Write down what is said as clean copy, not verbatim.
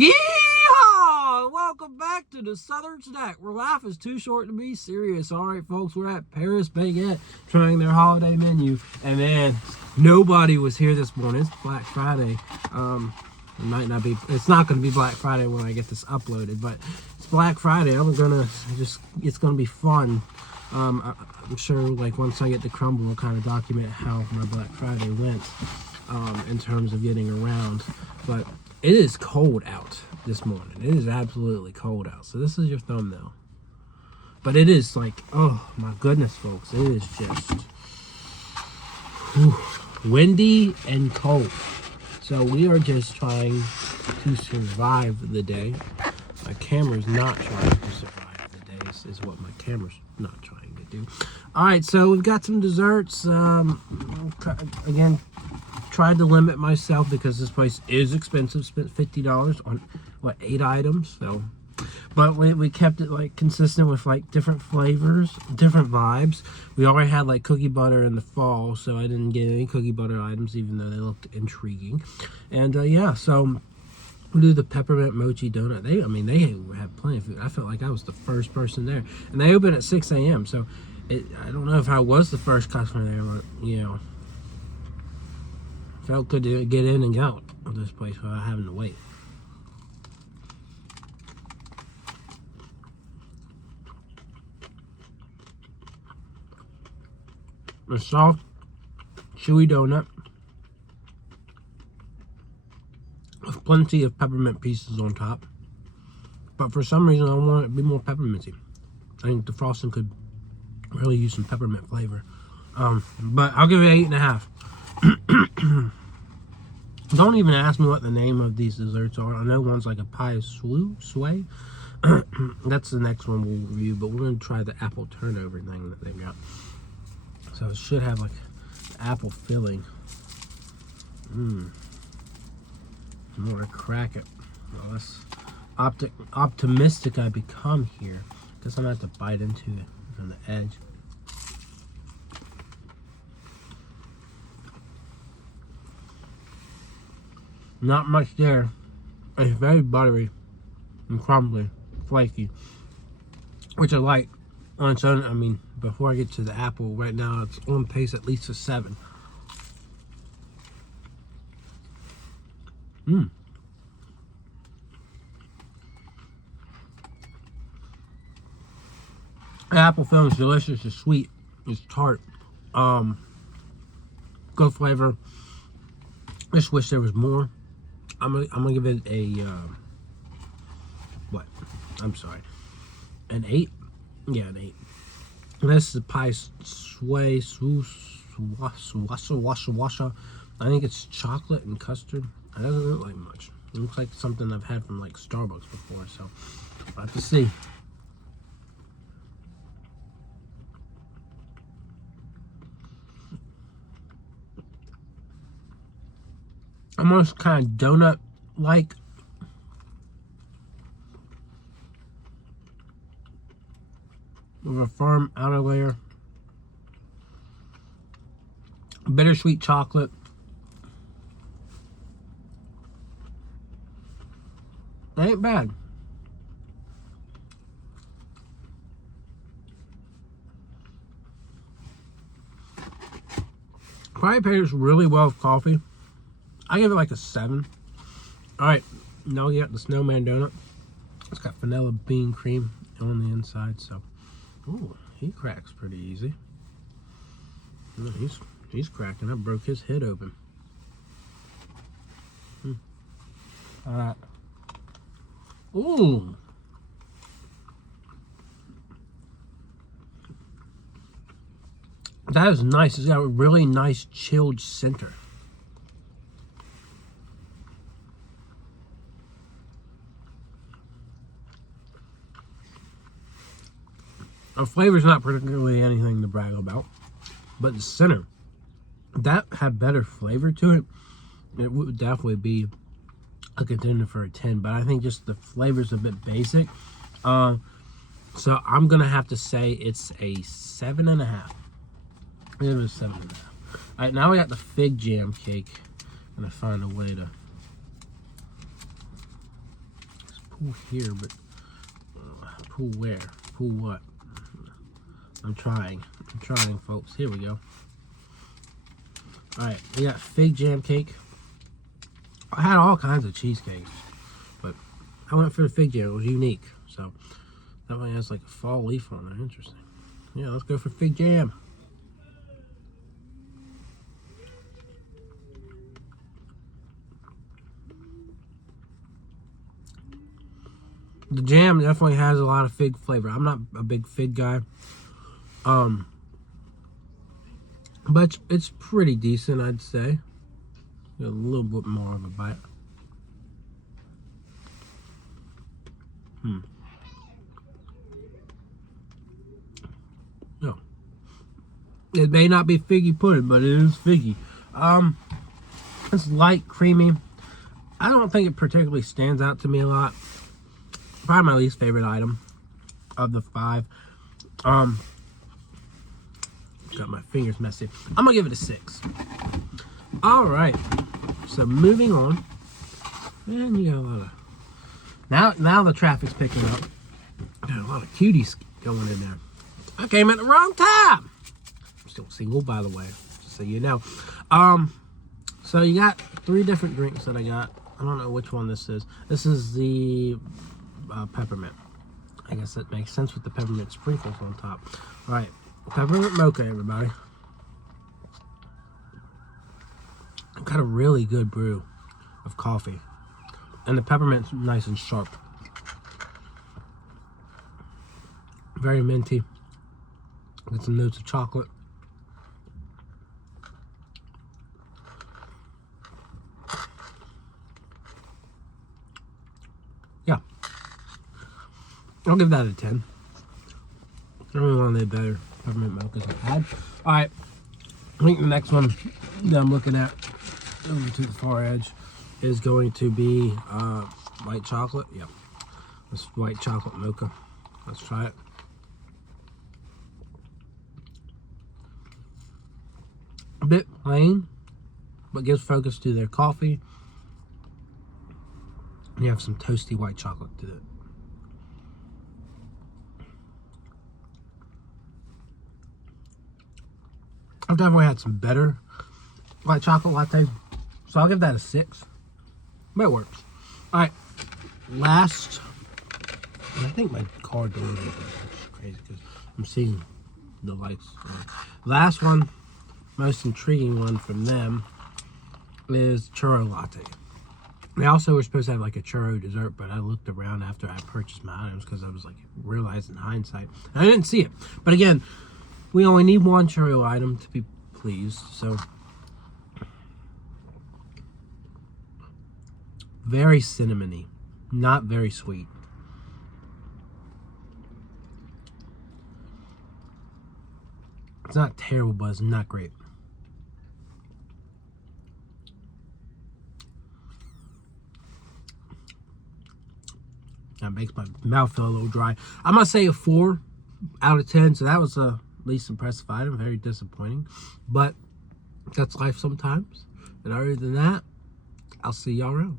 Yeehaw! Welcome back to the Southern Snack, where life is too short to be serious. All right, folks, we're at Paris Baguette trying their holiday menu, and man, nobody was here this morning. It's Black Friday. It might not be. It's not going to be Black Friday when I get this uploaded, but it's Black Friday. It's gonna be fun. I'm sure, like, once I get the crumble, I'll kind of document how my Black Friday went in terms of getting around. But it is cold out this morning. It is absolutely cold out. So this is your thumbnail. But it is like, oh my goodness, folks. It is just windy and cold. So we are just trying to survive the day. My camera's not trying to survive the day, is what my camera's not trying to do. All right, so we've got some desserts. Again, tried to limit myself because this place is expensive. Spent $50 on what, 8 items. So, but we kept it like consistent with like different flavors, different vibes. We already had like cookie butter in the fall, so I didn't get any cookie butter items, even though they looked intriguing. And yeah, so we do the Peppermint Mochi donut. They have plenty of food. I felt like I was the first person there, and they open at 6 a.m. So I don't know if I was the first customer there, but you know, felt good to get in and out of this place without having to wait. A soft, chewy donut with plenty of peppermint pieces on top. But for some reason, I want it to be more pepperminty. I think the frosting could really use some peppermint flavor. But I'll give it 8.5. Don't even ask me what the name of these desserts are. I know one's like a pie sway. That's the next one we'll review, but we're going to try the apple turnover thing that they've got. So it should have like apple filling. The more I crack it, the less optimistic I become here. Guess I'm going to have to bite into it from the edge. Not much there. It's very buttery and crumbly, flaky, which I like on its own. I mean, before I get to the apple, right now it's on pace at least a 7. The apple film is delicious. It's sweet. It's tart. Good flavor. I just wish there was more. I'm gonna give it a what? I'm sorry, an 8. Yeah, an 8. This is a pie sway washa. I think it's chocolate and custard. It doesn't look like much. It looks like something I've had from like Starbucks before. So we'll have to see. Almost kind of donut-like. With a firm outer layer. Bittersweet chocolate. It ain't bad. Probably pairs really well with coffee. I give it like a 7. Alright, now we got the Snowman donut. It's got vanilla bean cream on the inside, so ooh, he cracks pretty easy. No, he's cracking. I broke his head open. Alright. Ooh. That is nice. It's got a really nice chilled center. Our flavor's not particularly anything to brag about, but the center, that had better flavor to it. It would definitely be a contender for a 10, but I think just the flavor's a bit basic. So I'm gonna have to say it's a 7.5. It was 7.5. All right, now we got the fig jam cake. I'm gonna find a way to pull here, but pull where? Pull what? I'm trying, folks. Here we go. All right, we got fig jam cake. I had all kinds of cheesecakes, but I went for the fig jam. It was unique, so that one has like a fall leaf on it. Interesting. Yeah, let's go for fig jam. The jam definitely has a lot of fig flavor. I'm not a big fig guy. But it's pretty decent, I'd say. A little bit more of a bite. No. It may not be figgy pudding, but it is figgy. It's light, creamy. I don't think it particularly stands out to me a lot. Probably my least favorite item of the 5. Got my fingers messy. I'm gonna give it a 6. All right. So moving on. And you got a lot of now the traffic's picking up. Got a lot of cuties going in there. I came at the wrong time. I'm still single, by the way, just so you know. So you got 3 different drinks that I got. I don't know which one this is. This is the peppermint. I guess that makes sense with the peppermint sprinkles on top. All right, peppermint mocha, everybody. Got a really good brew of coffee, and the peppermint's nice and sharp. Very minty. With some notes of chocolate. Yeah. I'll give that a 10. Probably one of the better peppermint mochas I've had. Alright. I think the next one that I'm looking at over to the far edge is going to be white chocolate. Yeah. This white chocolate mocha. Let's try it. A bit plain, but gives focus to their coffee. And you have some toasty white chocolate to it. I've definitely had some better white chocolate lattes, so I'll give that a 6. But it works. All right, last. I think my car door is crazy because I'm seeing the lights. Last one, most intriguing one from them is Churro latte. They also were supposed to have like a churro dessert, but I looked around after I purchased my items because I was like realized in hindsight and I didn't see it. But again, we only need one churro item to be pleased, so very cinnamony, not very sweet. It's not terrible, but it's not great. That makes my mouth feel a little dry. I'm gonna say a 4 out of 10, so that was a least impressive item. Very disappointing, but that's life sometimes. And other than that, I'll see y'all around.